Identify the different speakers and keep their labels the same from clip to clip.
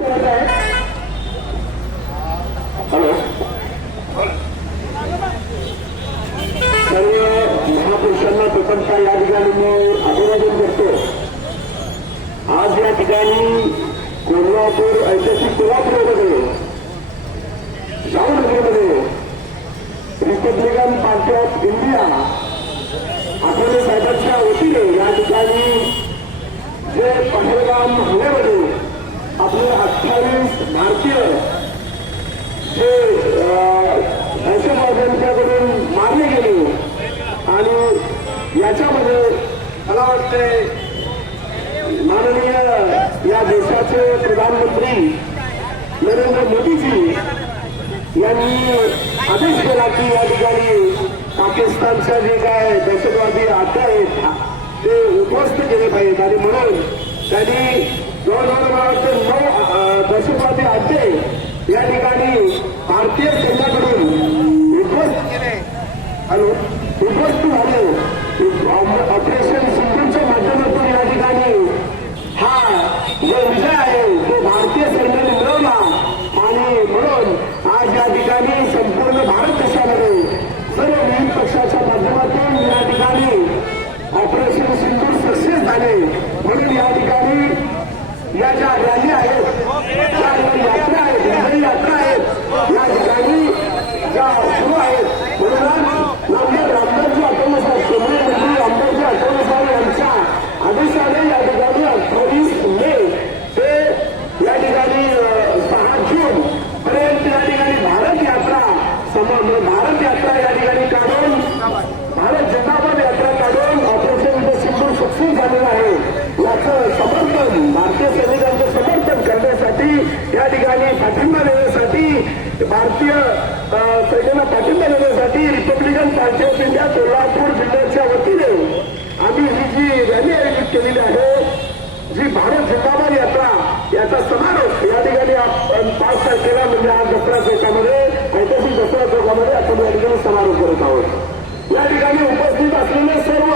Speaker 1: Hello. सर्व महापुरुषांना प्रथमतः या ठिकाणी मी अभिवादन करतो. आज या ठिकाणी कोल्हापूर ऐतिहासिक कोल्हापूरमध्ये शाहूनगरमध्ये Republican Party of India Athawale साहेबांच्या वतीने या ठिकाणी जे पहलगाम हल्ल्यामध्ये आपले अठ्ठावीस भारतीय जे अं, दहशतवाद्यांच्याकडून मारले गेले आणि याच्यामध्ये मला वाटतंय माननीय या देशाचे प्रधानमंत्री नरेंद्र मोदीजी यांनी आदेश केला की या ठिकाणी पाकिस्तानच्या जे काय दहशतवादी आता आहेत ते उद्ध्वस्त केले पाहिजेत. आणि म्हणून त्यांनी दोन हजार वाटतं नऊ अं, दहशतवादी या ठिकाणी भारतीय सैन्याकडून केले हॅलो? उद्ध्वस्त झाले. ऑपरेशन सिंधूच्या माध्यमातून या ठिकाणी हा जो विजय आहे तो भारतीय सैन्याने मिळवला. आणि म्हणून आज या ठिकाणी संपूर्ण भारत देशामध्ये सर्व विविध पक्षाच्या माध्यमातून या ठिकाणी ऑपरेशन सिंधूर सक्सेस झाले म्हणून या ठिकाणी या ज्या रॅली आहेत ज्या यात्रा आहेत विजयी यात्रा आहेत या ठिकाणी ज्या सुरू आहेत म्हणून आज नामदार रामदासजी आठवले साहेब केंद्रीय मंत्री रामदासजी आठवले साहेब यांच्या आदेशाने या ठिकाणी अठ्ठावीस मे ते या ठिकाणी अं, सहा जून पर्यंत या ठिकाणी भारत यात्रा समा भारत यात्रा या ठिकाणी काढून भारत जिंदाबाद यात्रा काढून ऑपरेशन सिंधू सक्सेस आहे. याचं समर्थन भारतीय सैनिकांचं समर्थन करण्यासाठी या ठिकाणी पाठिंबा देण्यासाठी भारतीय सैन्याला पाठिंबा देण्यासाठी Republican Party of India Kolhapur जिल्ह्याच्या वतीने आम्ही ही जी रॅली आयोजित केलेली आहे जी भारत जिंदाबाद यात्रा याचा समारोप या ठिकाणी आपण पाच तारखेला म्हणजे आज दसरा चौकामध्ये ऐतिहासिक दसरा चौकामध्ये आपण या ठिकाणी समारोप करत आहोत या ठिकाणी उपस्थित असलेले सर्व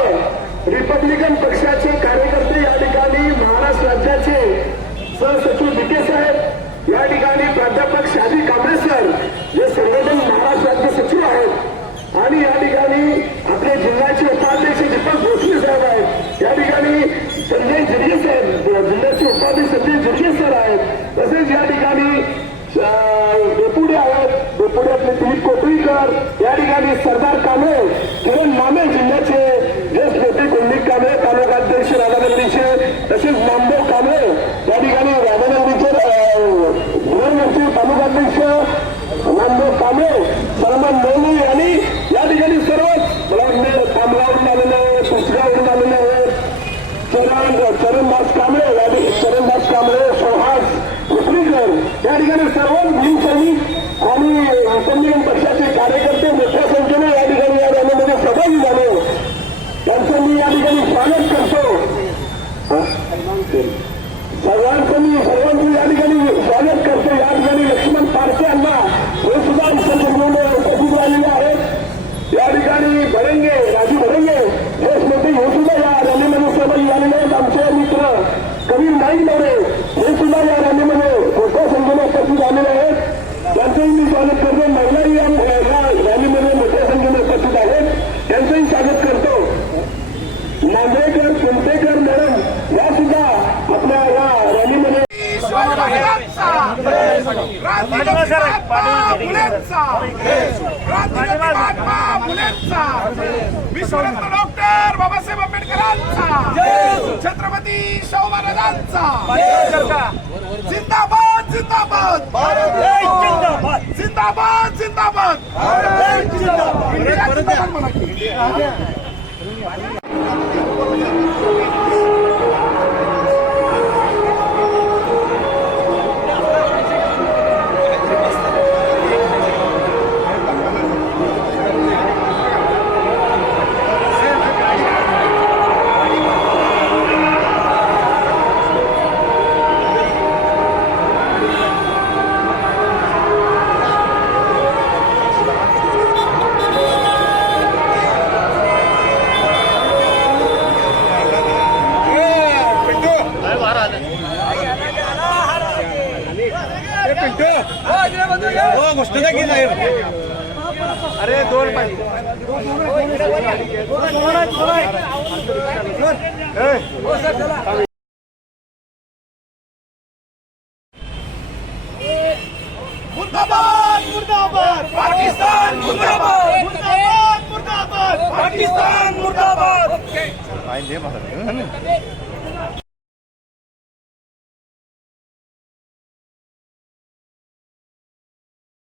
Speaker 1: रिपब्लिकन पक्षाचे कार्यकर्ते या ठिकाणी महाराष्ट्र राज्याचे सहसचिव विके साहेब या ठिकाणी प्राध्यापक शाजी कांबळे सर जे संघटन महाराष्ट्र राज्य सचिव आहेत आणि या ठिकाणी आपले जिल्ह्याचे उपाध्यक्ष दीपक भोसले साहेब आहेत या ठिकाणी संजय जिरगे साहेब जिल्ह्याचे उपाध्यक्ष संजय जिरगे सर आहेत तसेच या ठिकाणी अं, डेपुडे पुण्यातले दिलीप कोटरीकर या ठिकाणी सरदार कांबळे किरण मामे जिल्ह्याचे ज्येष्ठ नेते कुंडलिक कांबळे तालुकाध्यक्ष राधानगरीचे तसेच नामदेव कांबळे या ठिकाणी राधानगरीचे गृहमंत्री तालुकाध्यक्ष नामदेव कांबळे सलमान मोनी यांनी या ठिकाणी सर्वच मला वाटतं खामगावरून आलेले आहेत पुसगावरून आलेले आहेत चरण चरणदास कांबळे या ठिकाणी चरणदास कांबळे सुहास उपरीकर या ठिकाणी सर्व भीम सैनिक आणि रिपब्लिकन पक्षाचे कार्यकर्ते मोठ्या संख्येने या ठिकाणी या रॅलीमध्ये सहभागी झाले त्यांचं मी या ठिकाणी स्वागत करतो हा? सर्वांचं मी या ठिकाणी स्वागत करतो. या ठिकाणी लक्ष्मण पारसे यांना हे सुद्धा उपस्थित आलेले आहेत. या ठिकाणी भरंगे राजू भरंगे हे मोठे हे सुद्धा या रॅलीमध्ये सहभागी झालेले आहेत आमचे मित्र कबीर नाईक नवरे हे सुद्धा या रॅलीमध्ये मोठ्या संख्येने उपस्थित झालेले आहेत त्यांचंही मी स्वागत करतो महिलाही या या रॅलीमध्ये मोठ्या संख्येने उपस्थित आहेत त्यांचंही स्वागत करतो नांदेडकर कुंटेकर मॅडम या सुद्धा आपल्या या रॅलीमध्ये
Speaker 2: महात्मा फुलेंचा महात्मा फुलेंचा विश्वरत्न डॉक्टर बाबासाहेब आंबेडकरांचा छत्रपती शाहू महाराजांचा जिंदाबाद जिंदाबाद जिंदाबाद जिंदाबाद जिंदाबाद जिंदाबाद म्हणा की.
Speaker 1: अरे दोन पाहिजे मुर्दाबाद मुर्दाबाद पाकिस्तान मुर्दाबाद मुर्दाबाद मुर्दाबाद पाकिस्तान मुर्दाबाद